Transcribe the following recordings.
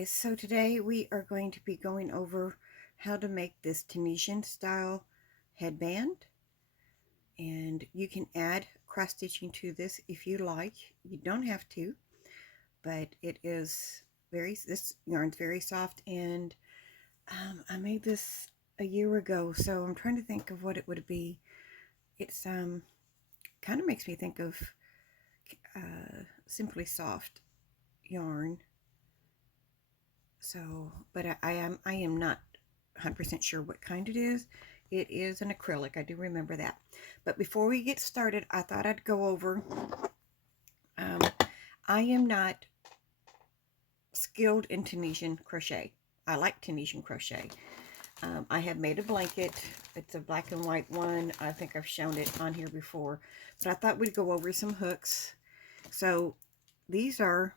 guys, so today we are going to be going over how to make this Tunisian style headband, and you can add cross stitching to this if you like. You don't have to, but this yarn's very soft, and I made this a year ago, so I'm trying to think of what it would be. It's kind of makes me think of Simply Soft yarn. So, but I am not 100% sure what kind it is. It is an acrylic, I do remember that. But before we get started, I thought I'd go over, I am not skilled in Tunisian crochet. I like Tunisian crochet. I have made a blanket. It's a black and white one. I think I've shown it on here before. But I thought we'd go over some hooks. So they're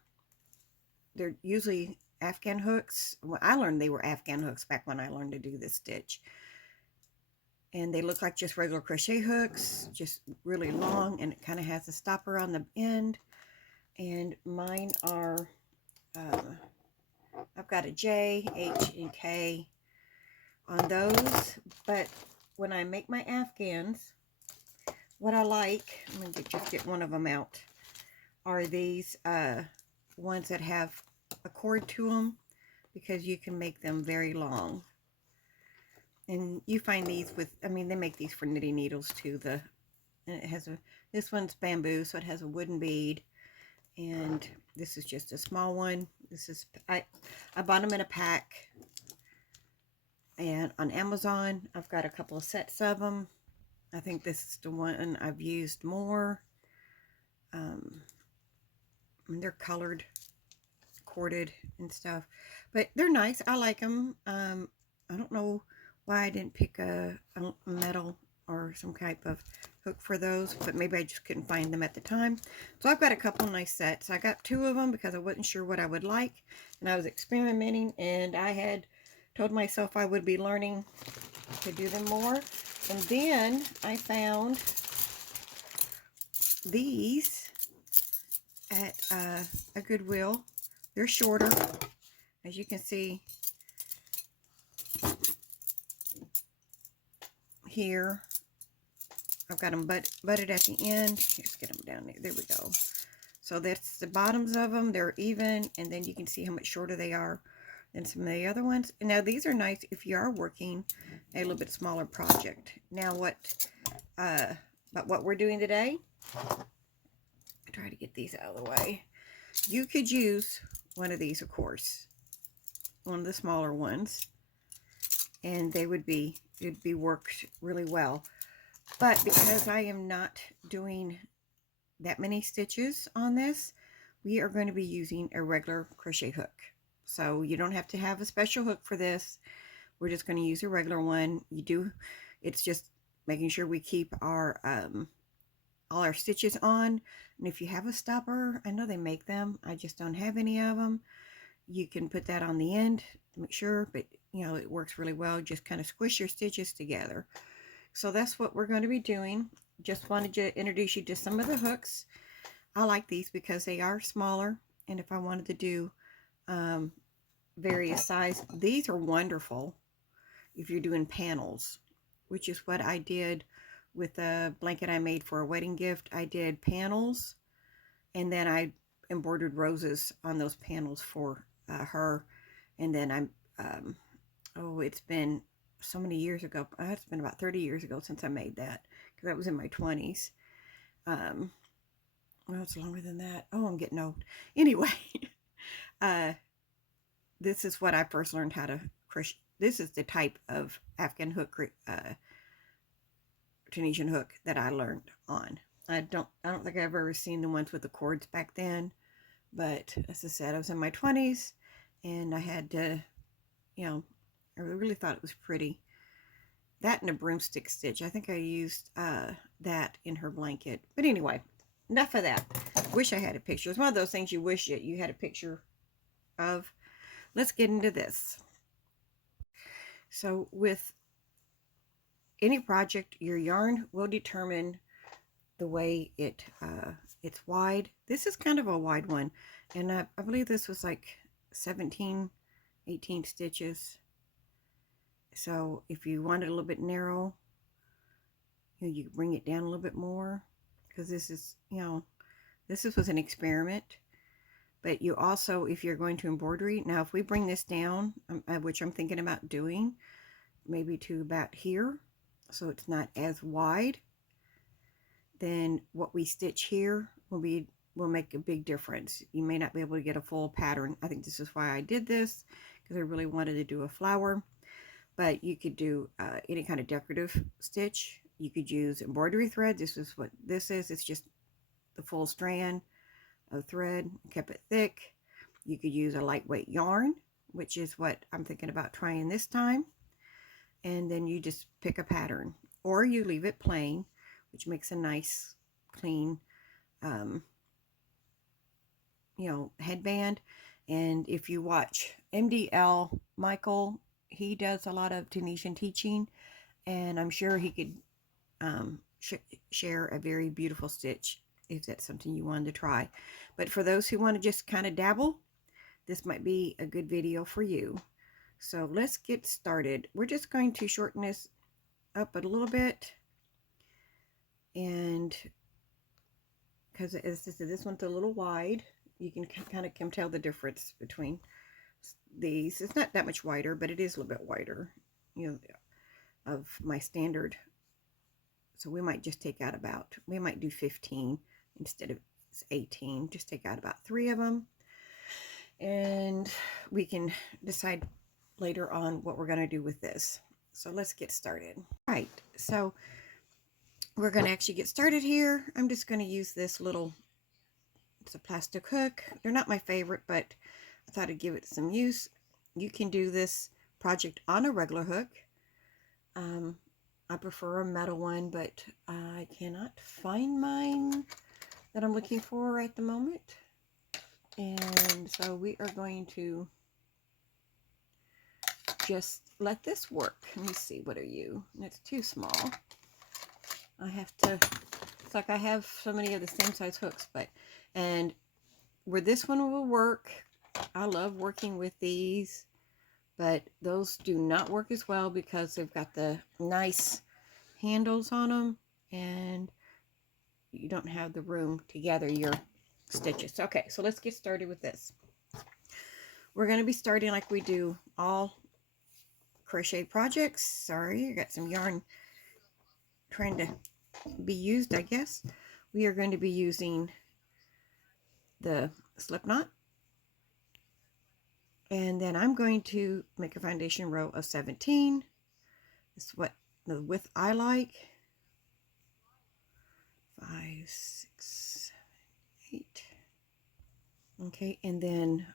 usually Afghan hooks. Well, I learned they were Afghan hooks back when I learned to do this stitch. And they look like just regular crochet hooks, just really long, and it kind of has a stopper on the end. And mine are, I've got a J, H, and K on those. But when I make my Afghans, what I like, I'm going to just get one of them out, are these ones that have a cord to them, because you can make them very long. And you find these with, they make these for knitting needles too. And it has this one's bamboo, so it has a wooden bead. And this is just a small one. I bought them in a pack. And on Amazon, I've got a couple of sets of them. I think this is the one I've used more. And they're colored, corded and stuff, but they're nice. I like them. I don't know why I didn't pick a metal or some type of hook for those, but maybe I just couldn't find them at the time. So I've got a couple nice sets. I got 2 of them because I wasn't sure what I would like, and I was experimenting, and I had told myself I would be learning to do them more. And then I found these at a Goodwill. They're shorter, as you can see here. I've got them butted at the end. Let's get them down there. There we go. So that's the bottoms of them. They're even, and then you can see how much shorter they are than some of the other ones. And now these are nice if you are working a little bit smaller project. Now but what we're doing today, try to get these out of the way. You could use one of these, of course, one of the smaller ones, and it'd be worked really well. But because I am not doing that many stitches on this, we are going to be using a regular crochet hook. So you don't have to have a special hook for this. We're just going to use a regular one. It's just making sure we keep our all our stitches on. And if you have a stopper, I know they make them, I just don't have any of them, you can put that on the end to make sure, but it works really well. Just kind of squish your stitches together. So that's what we're going to be doing. Just wanted to introduce you to some of the hooks. I like these because they are smaller, and if I wanted to do various size, these are wonderful if you're doing panels, which is what I did with a blanket I made for a wedding gift. I did panels, and then I embroidered roses on those panels for her. And then it's been so many years ago. It's been about 30 years ago since I made that, because I was in my 20s. Well, it's longer than that. Oh, I'm getting old. Anyway, this is what I first learned how to crochet. This is the type of Afghan hook, Tunisian hook that I learned on. I don't think I've ever seen the ones with the cords back then, but as I said, I was in my 20s, and I had to, I really thought it was pretty. That and a broomstick stitch. I think I used that in her blanket. But anyway, enough of that. Wish I had a picture. It's one of those things you wish you had a picture of. Let's get into this. So with any project, your yarn will determine the way it's wide. This is kind of a wide one, and I believe this was like 17, 18 stitches. So if you want it a little bit narrow, you bring it down a little bit more, because this is, this was an experiment. But you also, if you're going to embroidery, now if we bring this down, which I'm thinking about doing, maybe to about here, so it's not as wide, then what we stitch here will make a big difference. You may not be able to get a full pattern. I think this is why I did this, because I really wanted to do a flower. But you could do any kind of decorative stitch. You could use embroidery thread. This is what this is. It's just the full strand of thread, kept it thick. You could use a lightweight yarn, which is what I'm thinking about trying this time. And then you just pick a pattern, or you leave it plain, which makes a nice, clean, headband. And if you watch MDL Michael, he does a lot of Tunisian teaching, and I'm sure he could share a very beautiful stitch if that's something you wanted to try. But for those who want to just kind of dabble, this might be a good video for you. So let's get started. We're just going to shorten this up a little bit, and because this one's a little wide, you can kind of tell the difference between these. It's not that much wider, but it is a little bit wider, of my standard. So we might just take out we might do 15 instead of 18. Just take out about 3 of them, and we can decide later on what we're going to do with this. So let's get started. All right, so we're going to actually get started here. I'm just going to use this little, it's a plastic hook. They're not my favorite, but I thought I'd give it some use. You can do this project on a regular hook. I prefer a metal one, but I cannot find mine that I'm looking for at the moment. And so we are going to just let this work. Let me see, what are you? It's too small. I have to, it's like I have so many of the same size hooks, and where this one will work, I love working with these, but those do not work as well because they've got the nice handles on them, and you don't have the room to gather your stitches. Okay, so let's get started with this. We're going to be starting like we do all crochet projects. Sorry, I got some yarn trying to be used, I guess. We are going to be using the slip knot, and then I'm going to make a foundation row of 17. This is what the width I like. 5, 6, 7, 8. Okay, and then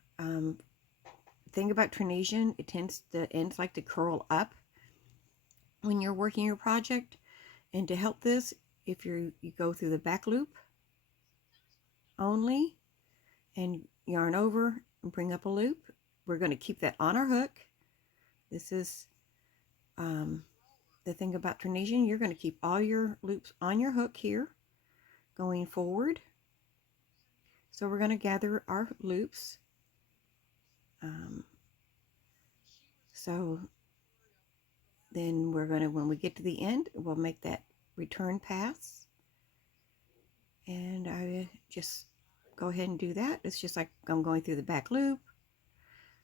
thing about Tunisian, the ends like to curl up when you're working your project. And to help this, if you go through the back loop only and yarn over and bring up a loop, we're going to keep that on our hook. This is the thing about Tunisian, you're going to keep all your loops on your hook here going forward. So we're going to gather our loops. So then we're going to, when we get to the end, we'll make that return pass. And I just go ahead and do that. It's just like I'm going through the back loop,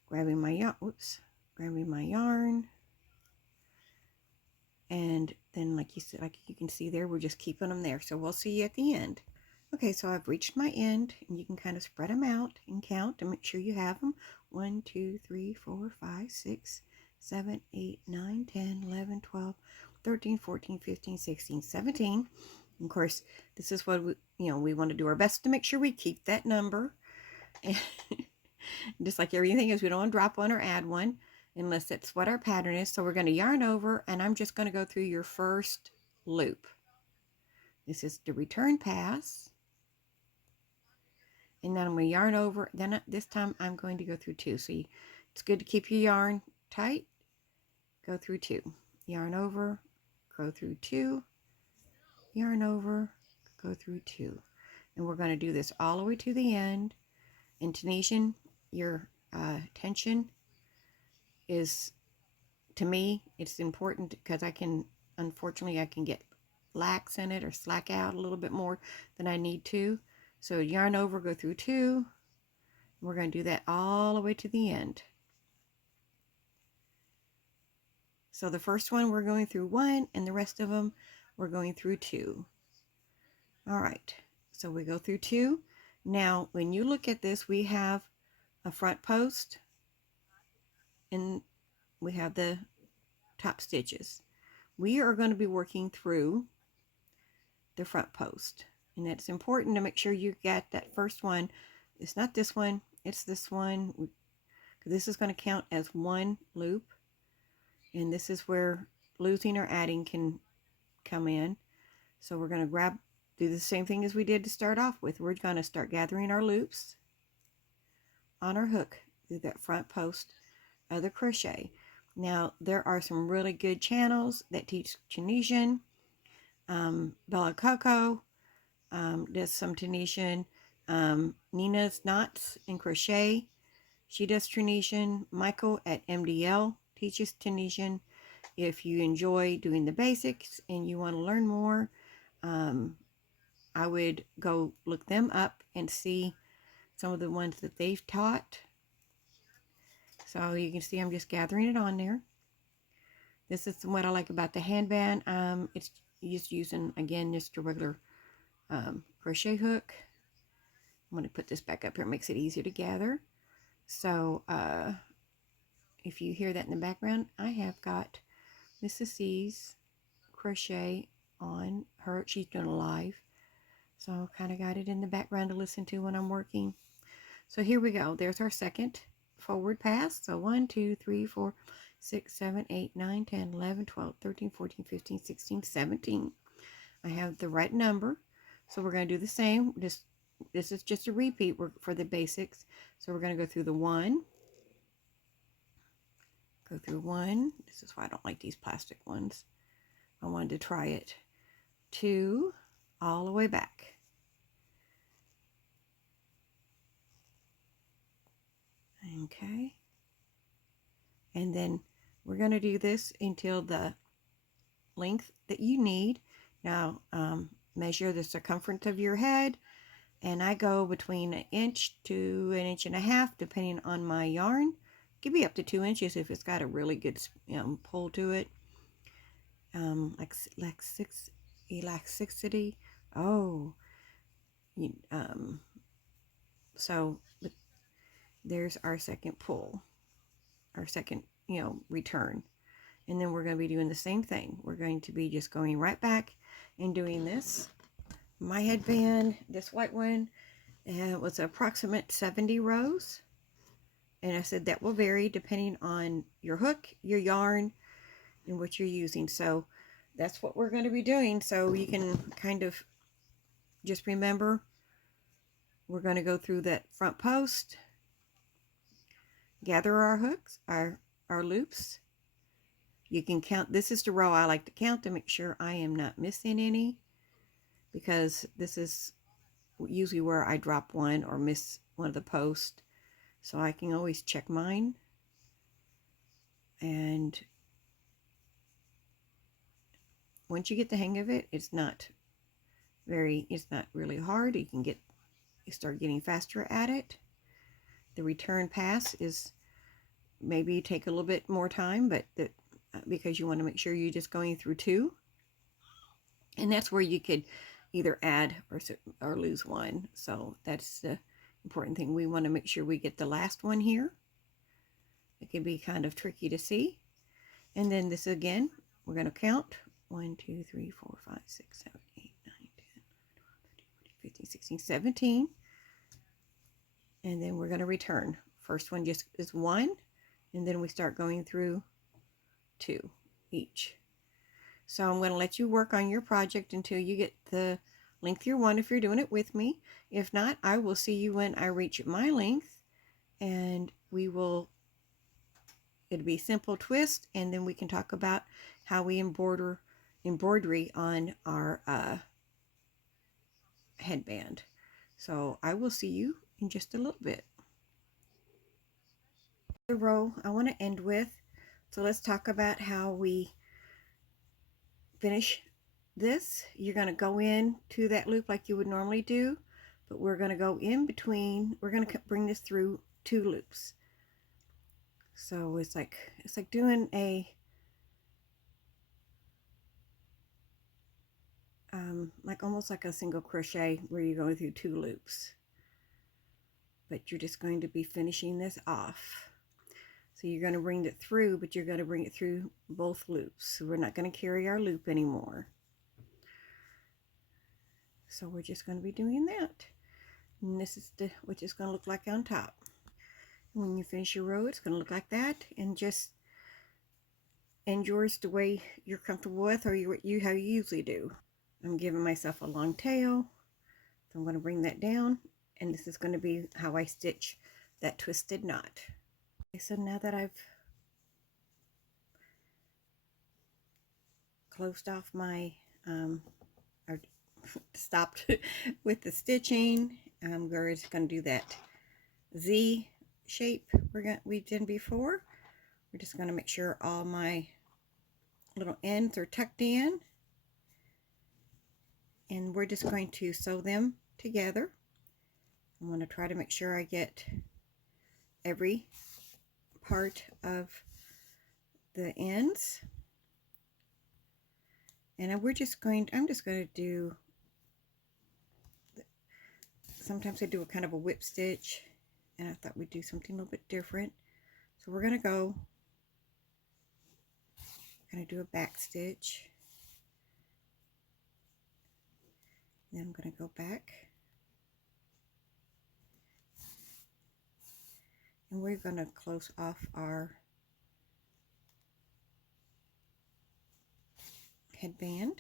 grabbing my yarn, and then like you can see there, we're just keeping them there. So we'll see you at the end. Okay, so I've reached my end, and you can kind of spread them out and count to make sure you have them. 1, 2, 3, 4, 5, 6, 7, 8, 9, 10, 11, 12, 13, 14, 15, 16, 17. Of course, this is what we want to do our best to make sure we keep that number. And just like everything else, we don't want to drop one or add one unless that's what our pattern is. So we're going to yarn over, and I'm just going to go through your first loop. This is the return pass. And then I'm going to yarn over. Then this time I'm going to go through 2. So it's good to keep your yarn tight. Go through 2. Yarn over, go through 2. Yarn over, go through 2. And we're going to do this all the way to the end. In Tunisian, your tension is, to me, it's important because unfortunately, I can get lax in it or slack out a little bit more than I need to. So yarn over, go through 2. We're going to do that all the way to the end. So the first one we're going through 1, and the rest of them we're going through 2. All right, so we go through 2. Now, when you look at this, we have a front post, and we have the top stitches. We are going to be working through the front post, and it's important to make sure you get that first one. It's not this one, it's this one. This is going to count as 1 loop, and this is where losing or adding can come in. So we're going to do the same thing as we did to start off with. We're going to start gathering our loops on our hook through that front post of the crochet. Now, there are some really good channels that teach Tunisian. Bella Coco does some Tunisian. Nina's Knots and Crochet, she does Tunisian. Michael at MDL teaches Tunisian. If you enjoy doing the basics and you want to learn more, I would go look them up and see some of the ones that they've taught. So you can see I'm just gathering it on there. This is what I like about the handband. It's just using, again, just a regular crochet hook. I'm going to put this back up here. It makes it easier to gather. So if you hear that in the background, I have got Mrs. C's crochet on her. She's doing a live. So I kind of got it in the background to listen to when I'm working. So here we go. There's our second forward pass. So 1, 2, 3, 4, 6, 7, 8, 9, 10, 11, 12, 13, 14, 15, 16, 17. I have the right number. So we're going to do the same. This is just a repeat for the basics. So we're going to go through the 1. Go through 1. This is why I don't like these plastic ones. I wanted to try it. 2, all the way back. Okay. And then we're going to do this until the length that you need. Now, measure the circumference of your head, and I go between 1 inch to 1.5 inches, depending on my yarn. It could be up to 2 inches if it's got a really good pull to it. Like elasticity. Oh, so there's our second pull, our second, return. And then we're going to be doing the same thing. We're going to be just going right back and doing this. My headband, this white one, was approximate 70 rows. And I said that will vary depending on your hook, your yarn, and what you're using. So that's what we're going to be doing. So you can kind of just remember, we're going to go through that front post, gather our hooks, our loops. You can count. This is the row I like to count to make sure I am not missing any, because this is usually where I drop one or miss one of the posts. So I can always check mine. And once you get the hang of it, it's not really hard. You start getting faster at it. The return pass is maybe take a little bit more time, but because you want to make sure you're just going through 2. And that's where you could either add or lose one. So that's the important thing. We want to make sure we get the last one here. It can be kind of tricky to see. And then this again, we're going to count 1, 2, 3, 4, 5, 6, 7, 8, 9, 10, 12, 13, 14, 15, 16, 17. And then we're going to return. First one just is 1, and then we start going through 2 each. So I'm going to let you work on your project until you get the length you want if you're doing it with me. If not, I will see you when I reach my length, and it'll be simple twist, and then we can talk about how we embroidery on our headband. So I will see you in just a little bit. The row I want to end with. So let's talk about how we finish this. You're going to go in to that loop like you would normally do, but we're going to go in between. We're going to bring this through 2 loops. So it's like doing a like almost like a single crochet where you go through 2 loops, but you're just going to be finishing this off. So you're going to bring it through, but you're going to bring it through both loops. So we're not going to carry our loop anymore. So we're just going to be doing that. And this is what it's going to look like on top. When you finish your row, it's going to look like that. And just end yours the way you're comfortable with, or how you usually do. I'm giving myself a long tail, so I'm going to bring that down, and this is going to be how I stitch that twisted knot. Okay, so now that I've closed off my or stopped with the stitching, we're just going to do that Z shape we did before. We're just going to make sure all my little ends are tucked in, and we're just going to sew them together. I'm going to try to make sure I get every part of the ends, and I'm just going to do, sometimes I do a kind of a whip stitch, and I thought we'd do something a little bit different. So we're going to do a back stitch, then I'm going to go back, and we're going to close off our headband,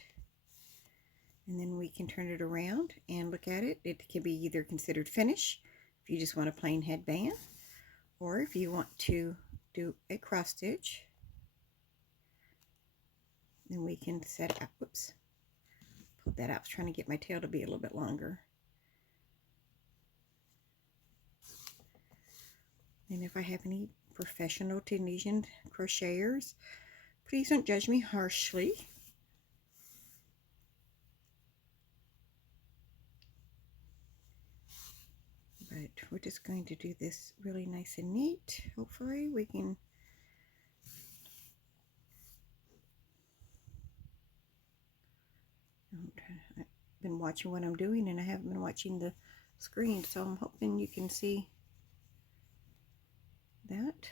and then we can turn it around and look at it. It can be either considered finished if you just want a plain headband, or if you want to do a cross stitch, then we can set it up. Whoops, pull that out. I was trying to get my tail to be a little bit longer. And if I have any professional Tunisian crocheters, please don't judge me harshly. But we're just going to do this really nice and neat. Hopefully we can I've been watching what I'm doing, and I haven't been watching the screen, so I'm hoping you can see that.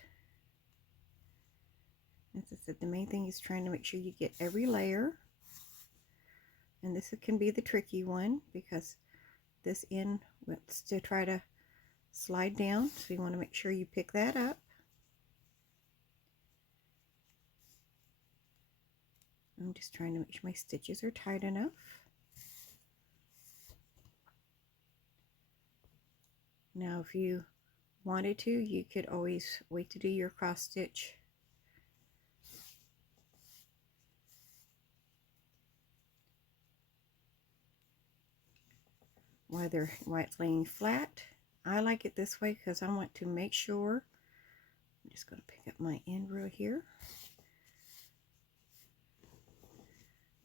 As I said, the main thing is trying to make sure you get every layer, and this can be the tricky one because this end wants to try to slide down, so you want to make sure you pick that up. I'm just trying to make sure my stitches are tight enough. Now if you wanted to, you could always wait to do your cross stitch while it's laying flat. I like it this way because I want to make sure. I'm just going to pick up my end real here,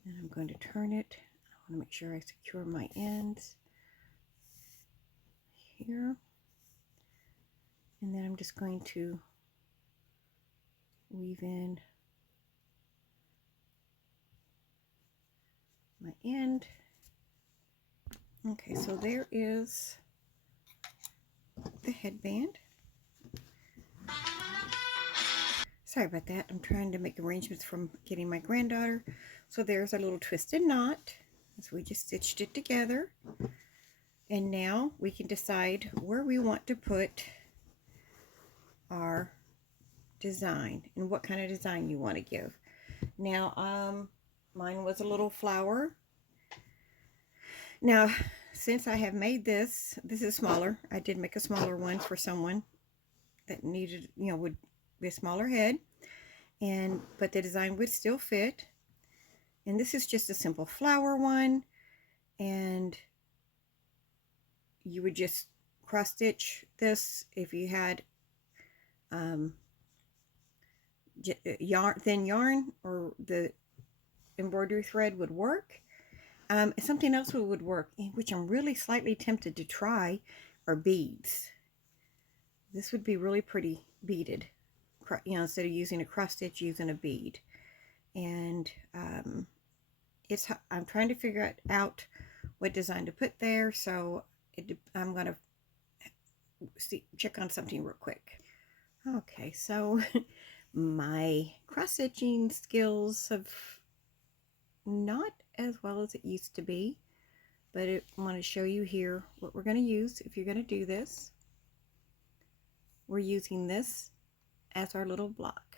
and I'm going to turn it. I want to make sure I secure my ends here, and then I'm just going to weave in my end. Okay, so there is the headband. Sorry about that. I'm trying to make arrangements from getting my granddaughter. So there's a little twisted knot. So we just stitched it together. And now we can decide where we want to put our design and what kind of design you want to give. Now, mine was a little flower. Now, since I have made this is smaller. I did make a smaller one for someone that needed, would be a smaller head, but the design would still fit. And this is just a simple flower one, and you would just cross stitch this if you had um, thin yarn or the embroidery thread would work. Something else would work, which I'm really slightly tempted to try, are beads. This would be really pretty beaded, instead of using a cross stitch, using a bead. And I'm trying to figure out what design to put there, so I'm gonna check on something real quick. Okay, so my cross stitching skills have not as well as it used to be, but I want to show you here what we're going to use if you're going to do this. We're using this as our little block,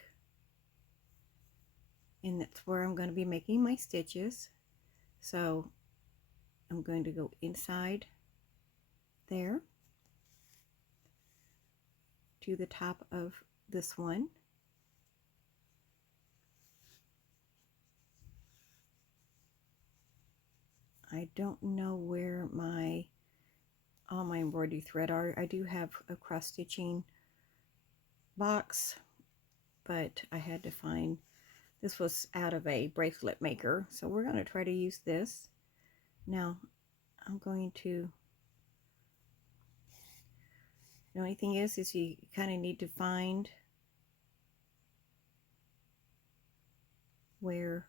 and that's where I'm going to be making my stitches. So I'm going to go inside there to the top of this one. I don't know where all my embroidery thread are. I do have a cross stitching box, but I had to find, this was out of a bracelet maker, so we're going to try to use this. Now I'm going to, the only thing is you kind of need to find where,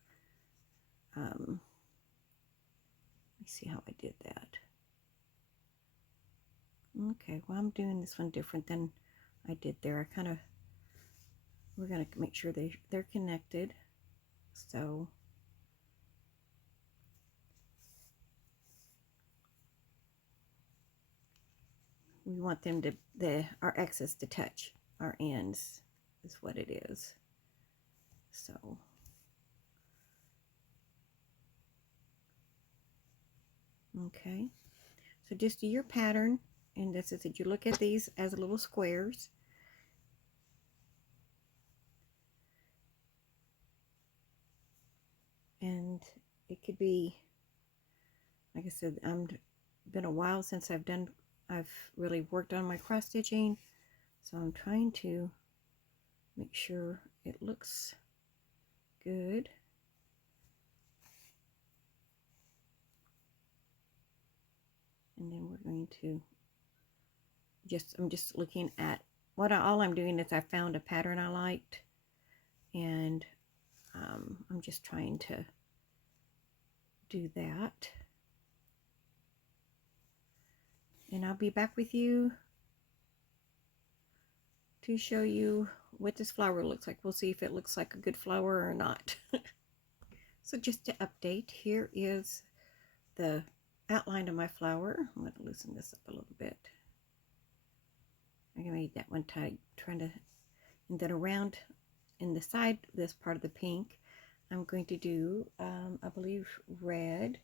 let me see how I did that. Okay, well, I'm doing this one different than I did there. We're going to make sure they're connected. So we want them to, our X's to touch our ends is what it is. So okay, so just do your pattern, and this is it. You look at these as little squares, and it could be, like I said, been a while since I've really worked on my cross stitching, so I'm trying to make sure it looks good. And then we're going to I'm just looking at all I'm doing is I found a pattern I liked, and I'm just trying to do that. And I'll be back with you to show you what this flower looks like. We'll see if it looks like a good flower or not. So just to update, here is the outline of my flower. I'm going to loosen this up a little bit. I made that one tight, and then around in the side, this part of the pink, I'm going to do, I believe, red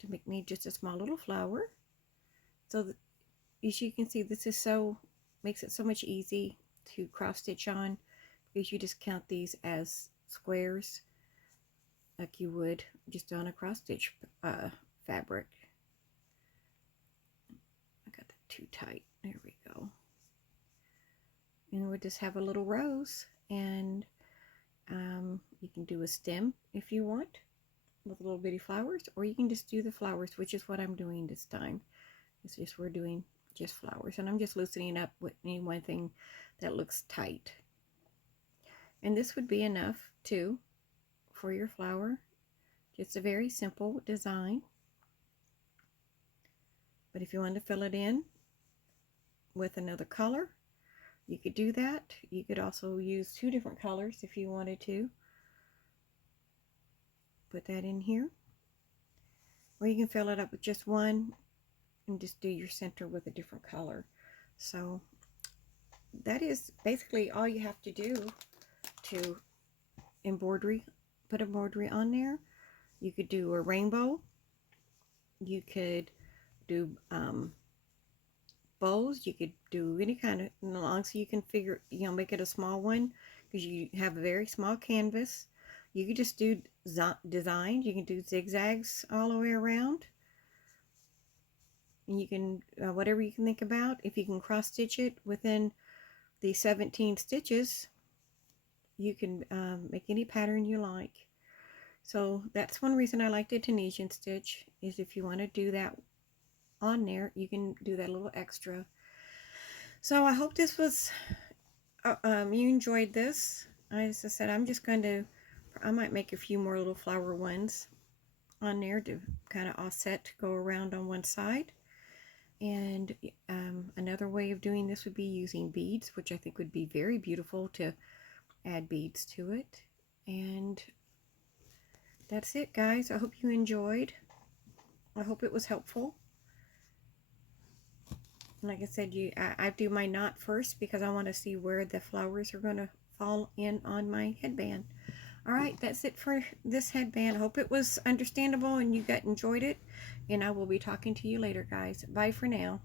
to make me just a small little flower. So as you can see, this is makes it so much easy to cross stitch on, because you just count these as squares like you would just on a cross stitch fabric. I got that too tight. There we go. And we'll just have a little rose, and you can do a stem if you want with little bitty flowers, or you can just do the flowers, which is what I'm doing this time. It's just, we're doing just flowers, and I'm just loosening up with any one thing that looks tight. And this would be enough too for your flower. Just a very simple design. But if you want to fill it in with another color, you could do that. You could also use 2 different colors if you wanted to. Put that in here. Or you can fill it up with just one and just do your center with a different color. So that is basically all you have to do to put embroidery on there. You could do a rainbow. You could do bows. You could do any kind of, as long as you can make it a small one, because you have a very small canvas. You could just do designs. You can do zigzags all the way around. And you can, whatever you can think about. If you can cross stitch it within the 17 stitches, you can make any pattern you like. So that's one reason I like the Tunisian stitch, is if you want to do that on there, you can do that a little extra. So I hope this was, you enjoyed this. As I said, I might make a few more little flower ones on there to kind of offset, to go around on one side. And another way of doing this would be using beads, which I think would be very beautiful to add beads to it. And that's it, guys. I hope you enjoyed. I hope it was helpful. Like I said, I do my knot first because I want to see where the flowers are going to fall in on my headband. All right, that's it for this headband. I hope it was understandable and you enjoyed it. And I will be talking to you later, guys. Bye for now.